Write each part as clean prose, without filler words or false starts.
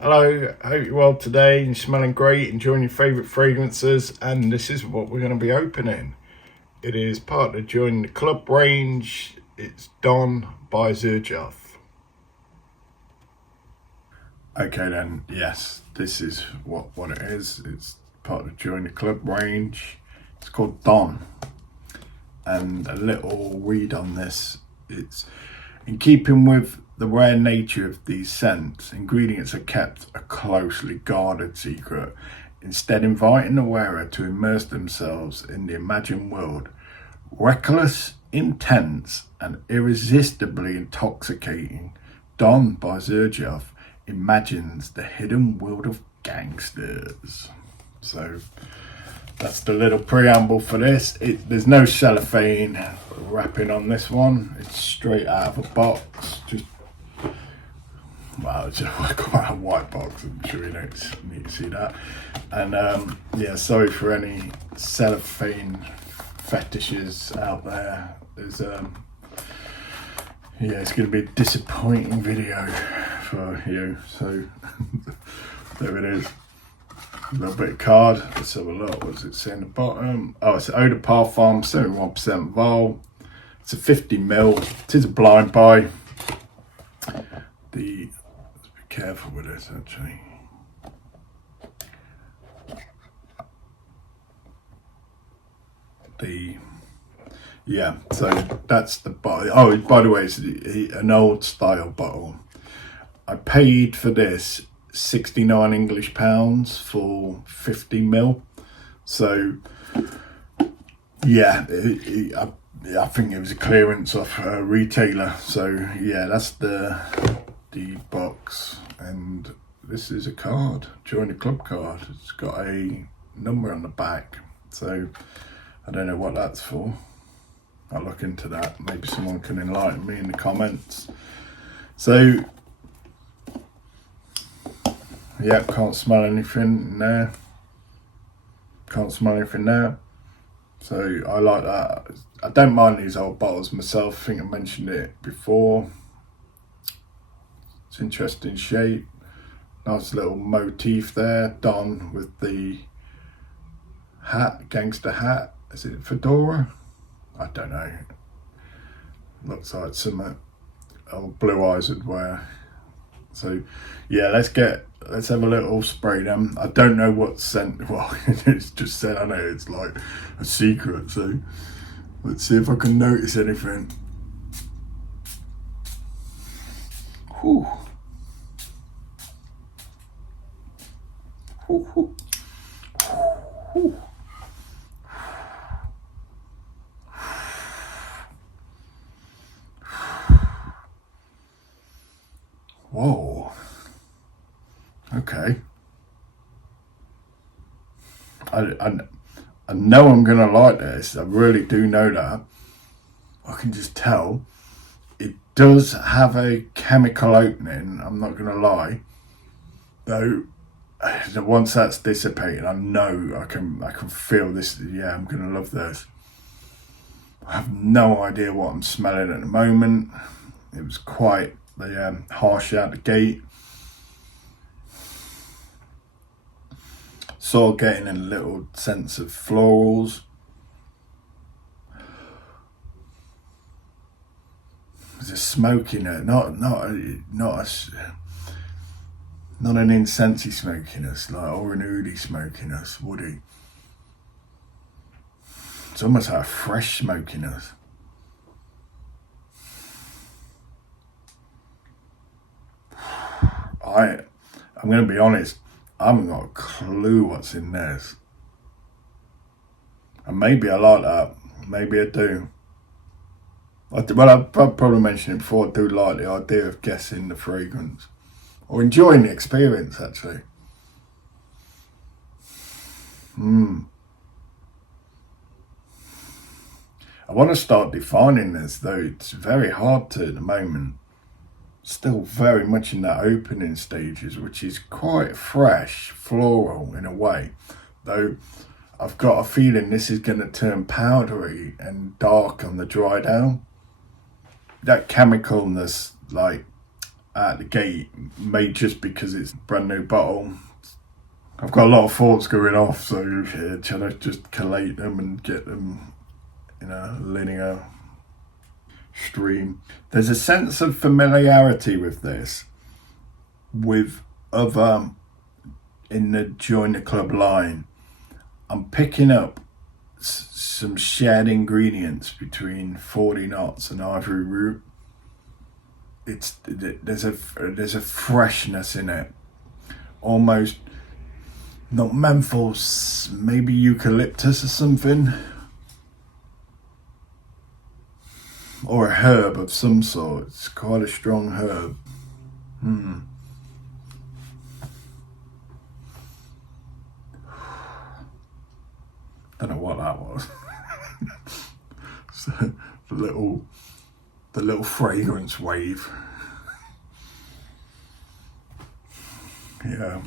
Hello, hope you're well today and smelling great, enjoying your favourite fragrances, and this is what we're going to be opening. It is part of the Join the Club range. It's Don by Xerjoff. Okay then, yes, this is what it is. It's part of the Join the Club range. It's called Don. And a little read on this. It's in keeping with the rare nature of these scents, ingredients are kept a closely guarded secret, instead inviting the wearer to immerse themselves in the imagined world. Reckless, intense, and irresistibly intoxicating, Don by Xerjoff imagines the hidden world of gangsters. So that's the little preamble for this. There's no cellophane wrapping on this one. It's straight out of a box. It's quite a white box. I'm sure you don't need to see that. And yeah, sorry for any cellophane fetishes out there. There's yeah, it's going to be a disappointing video for you. So there it is. A little bit of card. Let's have a look. What does it say in the bottom? Oh, it's Eau de Parfum, 71% vol. It's a 50ml. It is a blind buy. Let's be careful with this actually. Yeah, so that's the bottle. Oh, by the way, it's an old style bottle. I paid for this 69 English pounds for 50ml. So yeah, I think it was a clearance off a retailer. So yeah, that's the box, and this is a card, Join the Club card. It's got a number on the back, so I don't know what that's for. I'll look into that. Maybe someone can enlighten me in the comments. So yeah, can't smell anything in there. Can't smell anything there. So I like that. I don't mind these old bottles myself. I think I mentioned it before. It's interesting shape. Nice little motif there. Don with the hat, gangster hat. Is it fedora? I don't know. Looks like some old Blue Eyes would wear. So yeah, let's have a little spray them. I don't know what scent. Well, it's just said. I know it's like a secret. So let's see if I can notice anything. Whew. Whew, whew. Whew. Whoa. Okay. I know I'm gonna like this. I really do know that. I can just tell. It does have a chemical opening. I'm not gonna lie. Though, once that's dissipated, I know I can feel this. Yeah, I'm gonna love this. I have no idea what I'm smelling at the moment. It was quite harsh out the gate. So getting a little sense of florals. There's a smoke in it, not an incensey smokiness, like, or an oody smokiness, woody. It's almost like a fresh smokiness. I'm going to be honest, I haven't got a clue what's in this. And maybe I like that. Maybe I do. I've probably mentioned it before. I do like the idea of guessing the fragrance. Or enjoying the experience, actually. I want to start defining this, though. It's very hard to at the moment. Still very much in that opening stages, which is quite fresh, floral in a way. Though I've got a feeling this is going to turn powdery and dark on the dry down. That chemicalness, like at the gate, made just because it's a brand new bottle. I've got a lot of thoughts going off, so trying to just collate them and get them in a linear stream. There's a sense of familiarity with this, with other in the Join the Club line. I'm picking up some shared ingredients between 40 knots and ivory root. There's a freshness in it, almost not menthol, maybe eucalyptus or something, or a herb of some sort. It's quite a strong herb. Don't know what that was. So, the little fragrance wave. Yeah.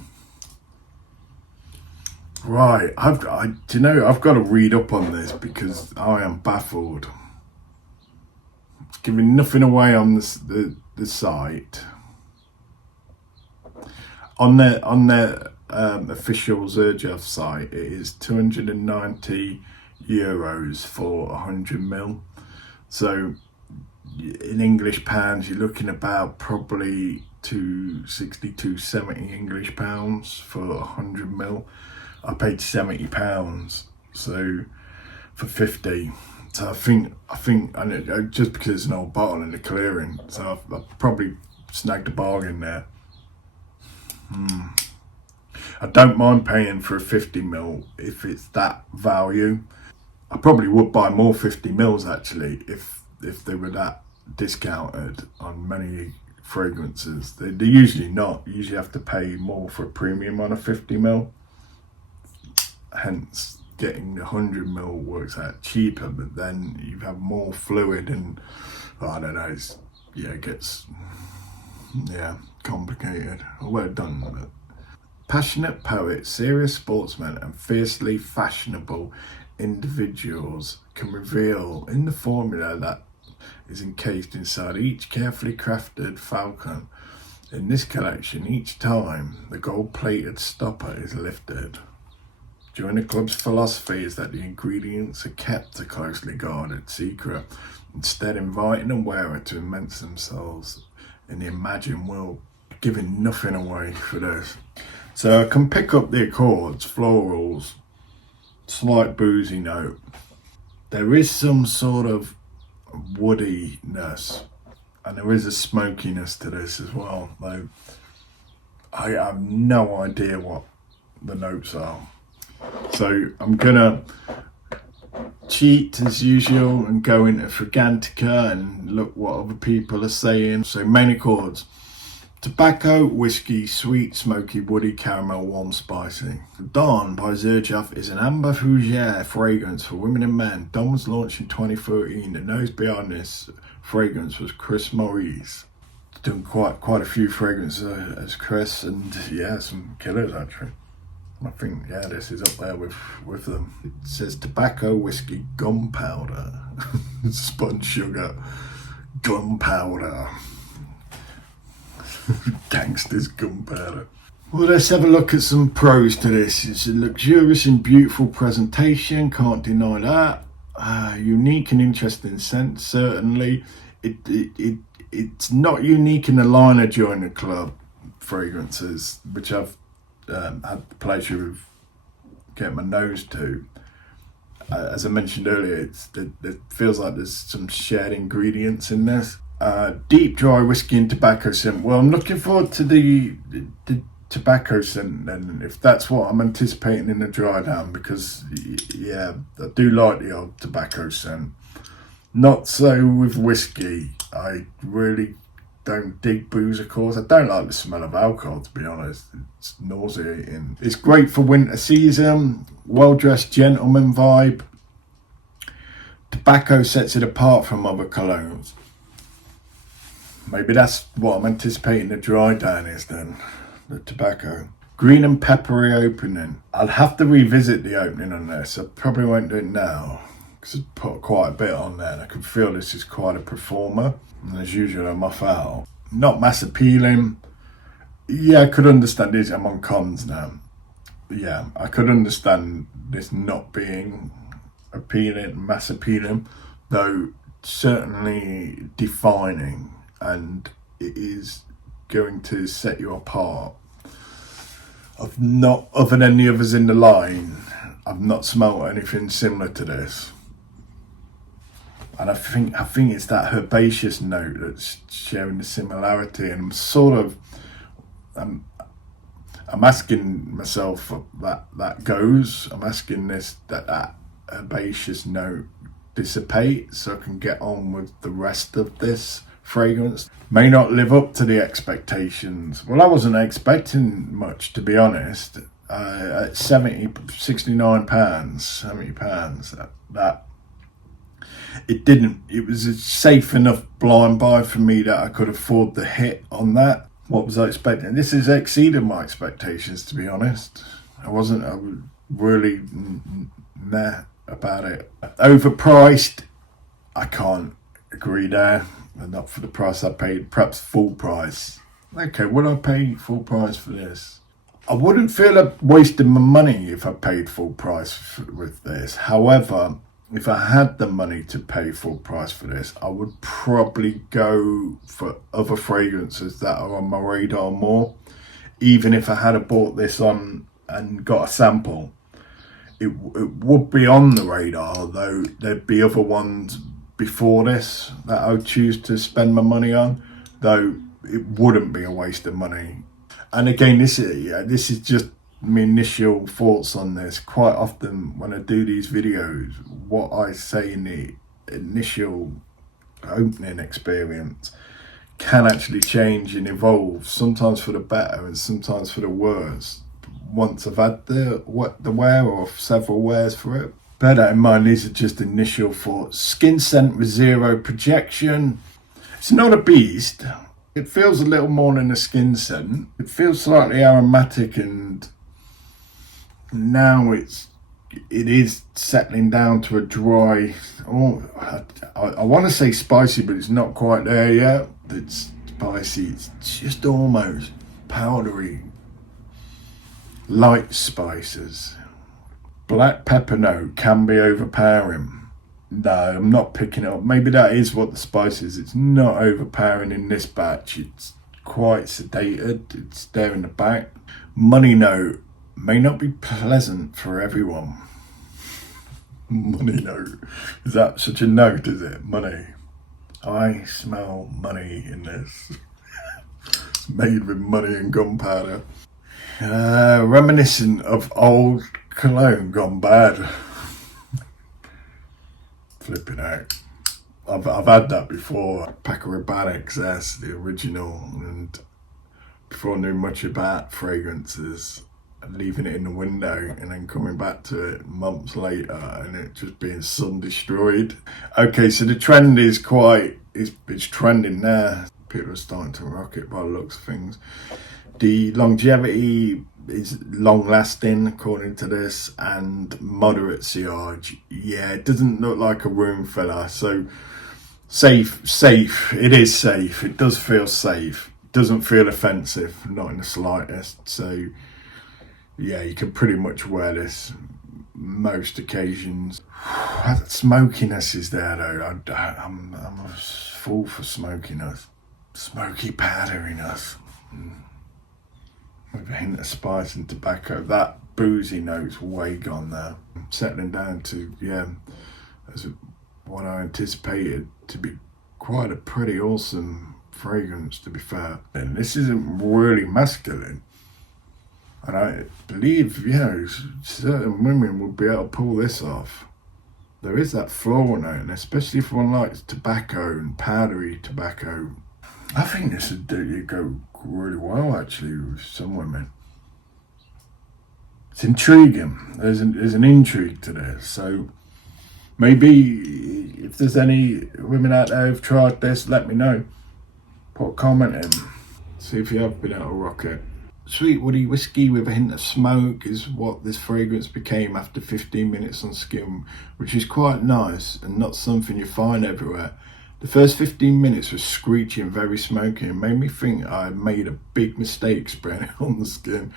Right. I've got to read up on this because I am baffled. It's giving nothing away on the site. On their official Xerjoff site, it is €290 for 100ml. So in English pounds, you're looking about probably 260, 270 English pounds for 100ml. I paid £70, so for 50. So I think, and just because it's an old bottle and the clearing, so I've probably snagged a bargain there. I don't mind paying for a 50ml if it's that value. I probably would buy more 50mls actually if they were that discounted on many fragrances. They're usually not. You usually have to pay more for a premium on a 50ml. Hence, getting the 100ml works out cheaper, but then you have more fluid and I don't know. It gets complicated. Well done, but. Passionate poets, serious sportsmen, and fiercely fashionable individuals can reveal in the formula that is encased inside each carefully crafted falcon. In this collection, each time the gold-plated stopper is lifted. Join the Club's philosophy is that the ingredients are kept a closely guarded secret, instead inviting the wearer to immerse themselves in the imagined world, giving nothing away for this. So I can pick up the accords, florals, slight boozy note. There is some sort of woodiness and there is a smokiness to this as well, though I have no idea what the notes are. So I'm gonna cheat as usual and go into Fragrantica and look what other people are saying. So main accords: tobacco, whiskey, sweet, smoky, woody, caramel, warm, spicy. Dawn by Xerjoff is an amber fougere fragrance for women and men. Dawn was launched in 2013. The nose behind this fragrance was Chris Maurice. Done quite a few fragrances as Chris, and yeah, some killers actually. I think this is up there with them. It says tobacco, whiskey, gunpowder, spun sugar, gunpowder. Gangsters, gunpowder. Well, let's have a look at some pros to this. It's a luxurious and beautiful presentation, can't deny that. Unique and interesting scent, certainly. It's not unique in the line of Join the Club fragrances, which I've had the pleasure of getting my nose to. As I mentioned earlier, it feels like there's some shared ingredients in this. Deep dry whiskey and tobacco scent. Well, I'm looking forward to the tobacco scent then, if that's what I'm anticipating in the dry down, because yeah, I do like the old tobacco scent. Not so with whiskey. I really don't dig booze, of course. I don't like the smell of alcohol, to be honest. It's nauseating. It's great for winter season. Well-dressed gentleman vibe. Tobacco sets it apart from other colognes. Maybe that's what I'm anticipating the dry down is then, the tobacco. Green and peppery opening. I'll have to revisit the opening on this. I probably won't do it now because I put quite a bit on there and I can feel this is quite a performer. And as usual, I'm off out. not mass appealing. Yeah, I could understand this. I'm on cons now. Yeah, I could understand this not being appealing, mass appealing, though certainly defining, and it is going to set you apart. I've not, other than the others in the line, I've not smelt anything similar to this. And I think it's that herbaceous note that's showing the similarity, and I'm sort of, I'm asking myself that goes. I'm asking that herbaceous note dissipates so I can get on with the rest of this fragrance. May not live up to the expectations. Well, I wasn't expecting much, to be honest. At £69, £70, that it didn't. It was a safe enough blind buy for me that I could afford the hit on that. What was I expecting? This has exceeded my expectations, to be honest. I was really meh about it. Overpriced, I can't agree there. Not for the price I paid, perhaps full price. Okay, would I pay full price for this? I wouldn't feel like wasting my money if I paid full price with this. However, if I had the money to pay full price for this, I would probably go for other fragrances that are on my radar more. Even if I had bought this on and got a sample, it would be on the radar, though there'd be other ones before this that I would choose to spend my money on, though it wouldn't be a waste of money. And again, this is just my initial thoughts on this. Quite often when I do these videos, what I say in the initial opening experience can actually change and evolve, sometimes for the better and sometimes for the worse, once I've had the wear or several wears for it. Bear that in mind, these are just initial thoughts. Skin scent with zero projection. It's not a beast. It feels a little more than a skin scent. It feels slightly aromatic, and now it is settling down to a dry, I want to say spicy, but it's not quite there yet. It's spicy, it's just almost powdery, light spices. Black pepper note can be overpowering. No, I'm not picking it up. Maybe that is what the spice is. It's not overpowering in this batch. It's quite sedated. It's there in the back. Money note may not be pleasant for everyone. Money note. Is that such a note, is it? Money. I smell money in this. It's made with money and gunpowder. Reminiscent of old cologne gone bad. Flipping out. I've had that before. Paco Rabanne XS, the original, and before I knew much about fragrances, leaving it in the window and then coming back to it months later and it just being sun destroyed. Okay, so the trend is it's trending now. People are starting to rock it by the looks of things. The longevity is long lasting according to this, and moderate sillage. Yeah, it doesn't look like a room filler, so safe. It is safe. It does feel safe. It doesn't feel offensive, not in the slightest. So yeah, you can pretty much wear this most occasions. That smokiness is there though. I'm a fool for smokiness. Smoky powderiness. With a hint of spice and tobacco. That boozy note's way gone there. Settling down to, as what I anticipated to be quite a pretty awesome fragrance, to be fair. And this isn't really masculine. And I believe, certain women would be able to pull this off. There is that floral note, and especially if one likes tobacco and powdery tobacco. I think this would go really well actually with some women. It's intriguing. There's an intrigue to this. So maybe if there's any women out there who've tried this, let me know. Put a comment in. See if you have been able to rock it. Sweet woody whiskey with a hint of smoke is what this fragrance became after 15 minutes on skin, which is quite nice and not something you find everywhere. The first 15 minutes was screechy and very smoky and made me think I had made a big mistake spraying it on the skin.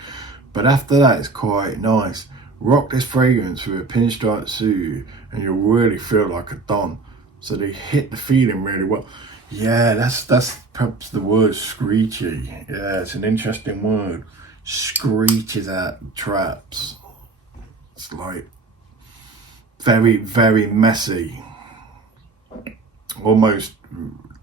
But after that, it's quite nice. Rock this fragrance with a pinstripe suit and you'll really feel like a Don. So they hit the feeling really well. Yeah, that's perhaps the word, screechy. Yeah, it's an interesting word. Screeches at traps. It's like very, very messy. Almost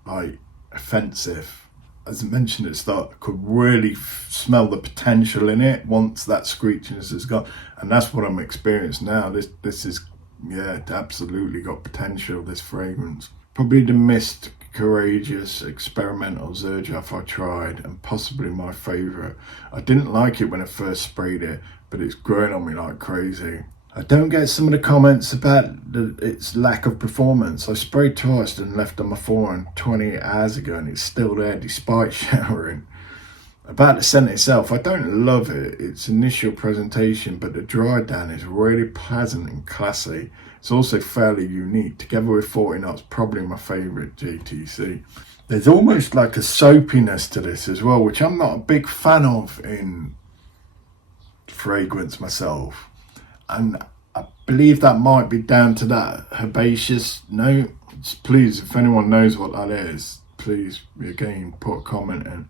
like offensive. As I mentioned at the start, I could really smell the potential in it once that screechiness is gone, and that's what I'm experiencing now. This is, yeah, it absolutely got potential, this fragrance. Probably the most courageous experimental Xerjoff I tried, and possibly my favourite. I didn't like it when I first sprayed it, but it's growing on me like crazy. I don't get some of the comments about its lack of performance. I sprayed twice and left on my forehand 28 hours ago and it's still there despite showering. About the scent itself, I don't love it, its initial presentation, but the dry down is really pleasant and classy. It's also fairly unique. Together with 40 knots, probably my favourite JTC. There's almost like a soapiness to this as well, which I'm not a big fan of in fragrance myself. And I believe that might be down to that herbaceous note. Please, if anyone knows what that is, please, again, put a comment in.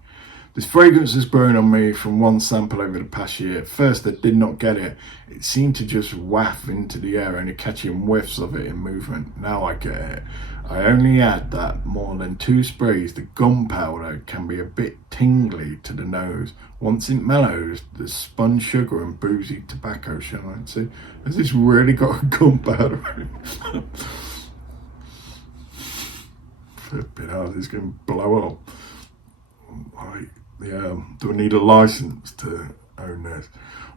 This fragrance has grown on me from one sample over the past year. At first, I did not get it. It seemed to just waft into the air, only catching whiffs of it in movement. Now I get it. I only add that more than 2 sprays, the gunpowder can be a bit tingly to the nose. Once it mellows, the spun sugar and boozy tobacco shine. See, has this really got a gunpowder in it? Flipping hell, it's going to blow up. Do I need a license to own this?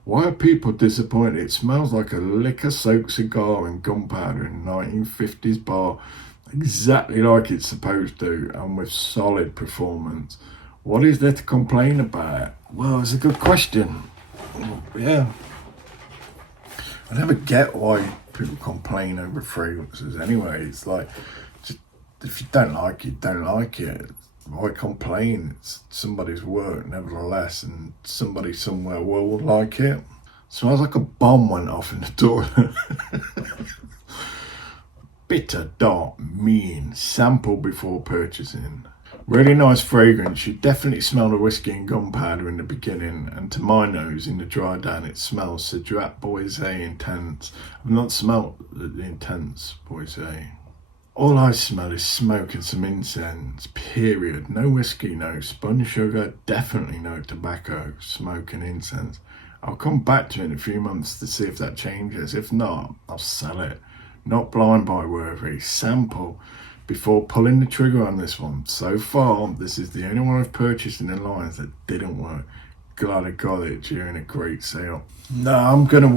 Why are people disappointed? It smells like a liquor-soaked cigar and gunpowder in a 1950s bar, exactly like it's supposed to, and with solid performance. What is there to complain about? Well, it's a good question. Yeah. I never get why people complain over fragrances anyway. It's like, just, if you don't like it, don't like it. Why complain? It's somebody's work nevertheless, and somebody somewhere will like it. Smells like a bomb went off in the toilet. Bitter, dark, mean. Sample before purchasing. Really nice fragrance. You definitely smell the whiskey and gunpowder in the beginning, and to my nose, in the dry down, it smells Xerjoff Boisé intense. I've not smelled the intense Boisé. All I smell is smoke and some incense, period. No whiskey, no spun sugar, definitely no tobacco, smoke and incense. I'll come back to it in a few months to see if that changes. If not, I'll sell it. Not blind buy worthy. Sample before pulling the trigger on this one. So far, this is the only one I've purchased in the lines that didn't work. Glad I got it during a great sale. No, I'm gonna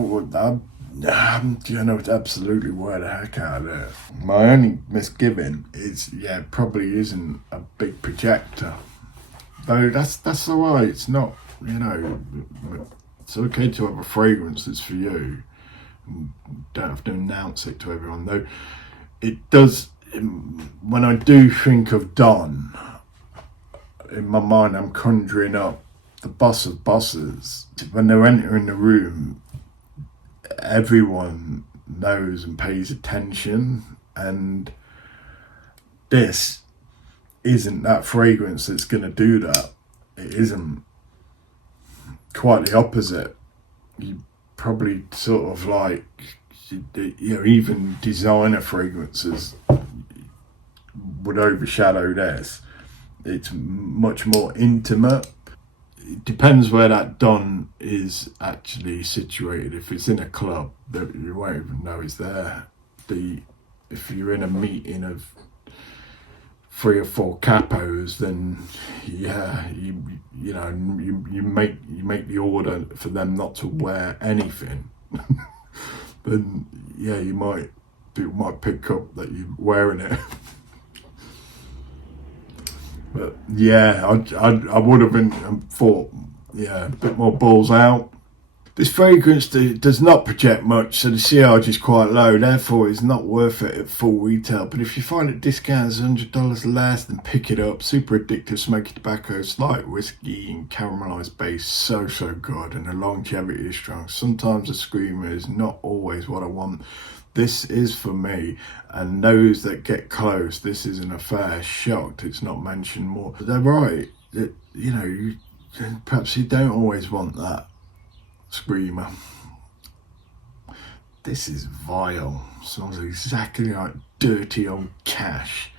absolutely wear the heck out of it. My only misgiving is, it probably isn't a big projector. Though that's alright. It's not, it's okay to have a fragrance that's for you. You don't have to announce it to everyone. Though it does, when I do think of Don, in my mind I'm conjuring up the boss of bosses. When they're entering the room, everyone knows and pays attention, and this isn't that fragrance that's going to do that. It isn't. Quite the opposite. You probably sort of like, even designer fragrances would overshadow this. It's much more intimate. It depends where that Don is actually situated. If it's in a club, you won't even know it's there. If you're in a meeting of 3 or 4 capos, then you make the order for them not to wear anything. Then people might pick up that you're wearing it. But I would have thought, a bit more balls out. This fragrance does not project much, so the CRG is quite low, therefore it's not worth it at full retail. But if you find it discounts $100 less, then pick it up. Super addictive smoky tobacco, slight whiskey and caramelised base, so good, and the longevity is strong. Sometimes a screamer is not always what I want. This is for me, and those that get close, this is an affair. Shocked it's not mentioned more. But they're right, perhaps you don't always want that screamer. This is vile. Smells exactly like dirty old cash.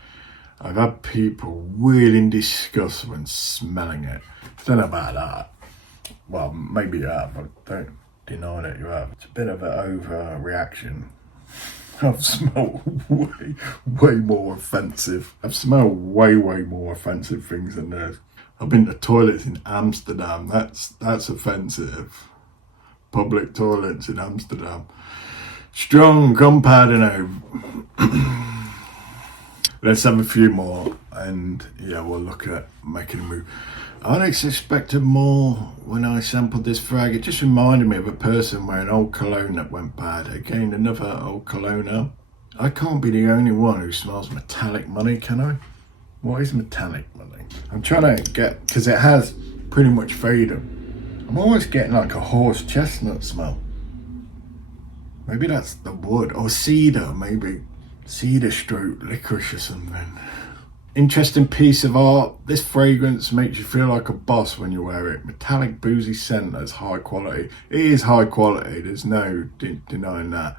I've had people really in disgust when smelling it. Don't know about that. Well, maybe you have, but don't deny that you have. It's a bit of an overreaction. I've smelled way more offensive. I've smelled way more offensive things than this. I've been to toilets in Amsterdam. That's offensive. Public toilets in Amsterdam. Strong gunpowder now. Let's have a few more, and yeah, we'll look at making a move. I expected more when I sampled this frag. It just reminded me of a person wearing old cologne that went bad. Again, another old cologne. I can't be the only one who smells metallic money, can I? What is metallic money? I'm trying to get, because it has pretty much faded. I'm always getting like a horse chestnut smell. Maybe that's the wood, or cedar, maybe. Cedar stroke licorice or something. Interesting piece of art. This fragrance makes you feel like a boss when you wear it. Metallic boozy scent that's high quality. It is high quality, there's no denying that.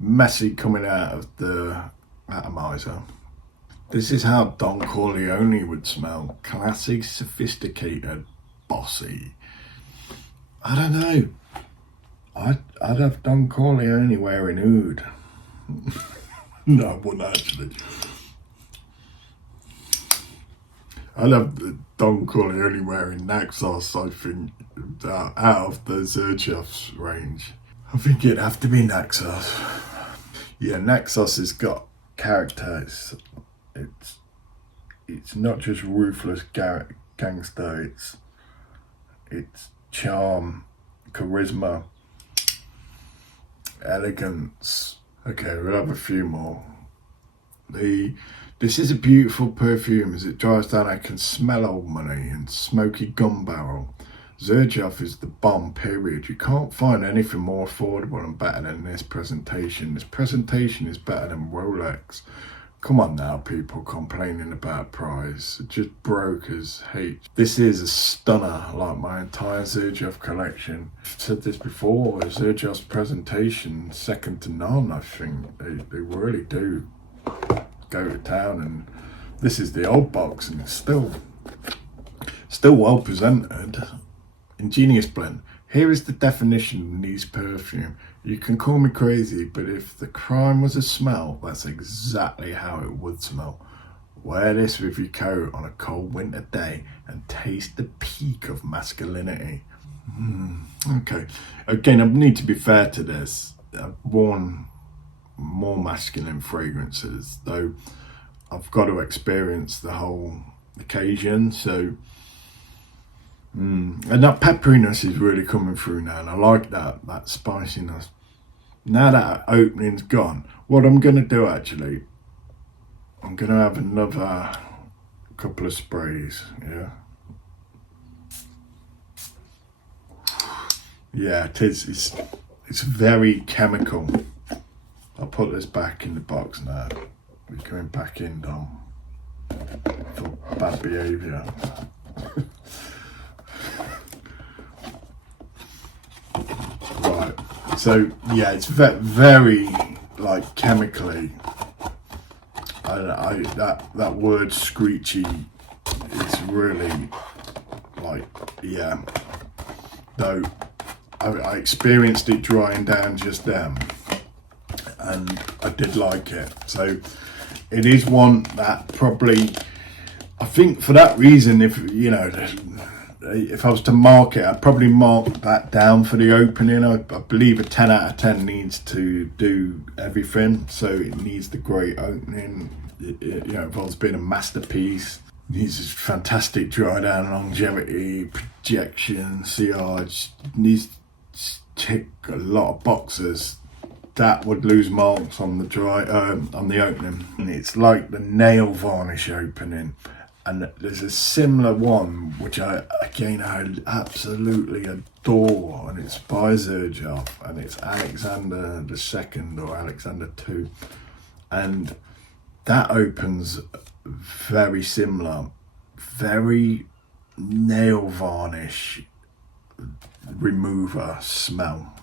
Messy coming out of the atomizer. This is how Don Corleone would smell. Classy, sophisticated, bossy. I don't know. I'd have Don Corleone wearing oud. No, I wouldn't actually. I'd have Don Corleone wearing Naxos, I think, out of the Xerjoff's range. I think it'd have to be Naxos. Yeah, Naxos has got character. It's not just ruthless gangster, it's charm, charisma, elegance. Okay, we'll have a few more. This is a beautiful perfume. As it dries down, I can smell old money and smoky gun barrel. Xerjoff is the bomb, period. You can't find anything more affordable and better than this presentation. This presentation is better than Rolex. Come on now, people complaining about price. Just brokers hate. This is a stunner, like my entire Xerjoff collection. I've said this before, Xerjoff's presentation, second to none, I think. They really do go to town, and this is the old box, and it's still well presented. Ingenious blend. Here is the definition of Nice perfume. You can call me crazy, but if the crime was a smell, that's exactly how it would smell. Wear this with your coat on a cold winter day and taste the peak of masculinity. Okay. Again, I need to be fair to this. I've worn more masculine fragrances, though I've got to experience the whole occasion, so and that pepperiness is really coming through now, and I like that spiciness. Now that opening's gone, what I'm going to do actually, I'm going to have another couple of sprays. Yeah, it is. It's very chemical. I'll put this back in the box now. We're going back in, Dom, for bad behaviour. Right, so yeah, it's very like chemically. That word screechy is really like, yeah. Though I experienced it drying down just then, and I did like it. So it is one that probably, I think for that reason, if I was to mark it, I'd probably mark that down for the opening. I believe a 10 out of 10 needs to do everything. So it needs the great opening. It involves being a masterpiece. It needs this fantastic dry down, longevity, projection, sillage. Needs tick a lot of boxes, that would lose marks on the dry on the opening. And it's like the nail varnish opening. And there's a similar one which I absolutely adore, and it's by Xerjoff, and it's Alexander II or Alexander II, and that opens very similar, very nail varnish remover smell.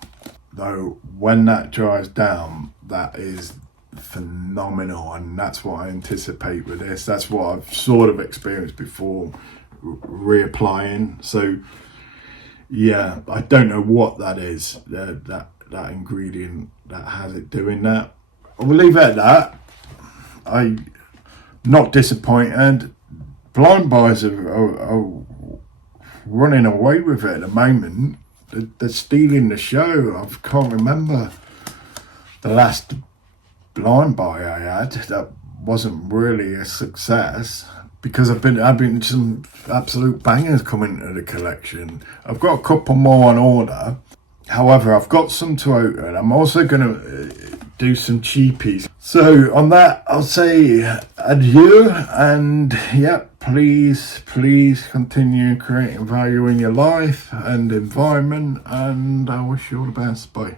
Though when that dries down, that is phenomenal, and that's what I anticipate with this. That's what I've sort of experienced before reapplying. So yeah, I don't know what that is, that ingredient that has it doing that. We'll leave it at that. I'm not disappointed. Blind buys are running away with it at the moment. They're stealing the show. I can't remember the last blind buy I had that wasn't really a success, because I've been some absolute bangers coming to the collection. I've got a couple more on order. However, I've got some to open. I'm also going to do some cheapies. So on that, I'll say adieu, and yeah, please continue creating value in your life and environment, and I wish you all the best. Bye.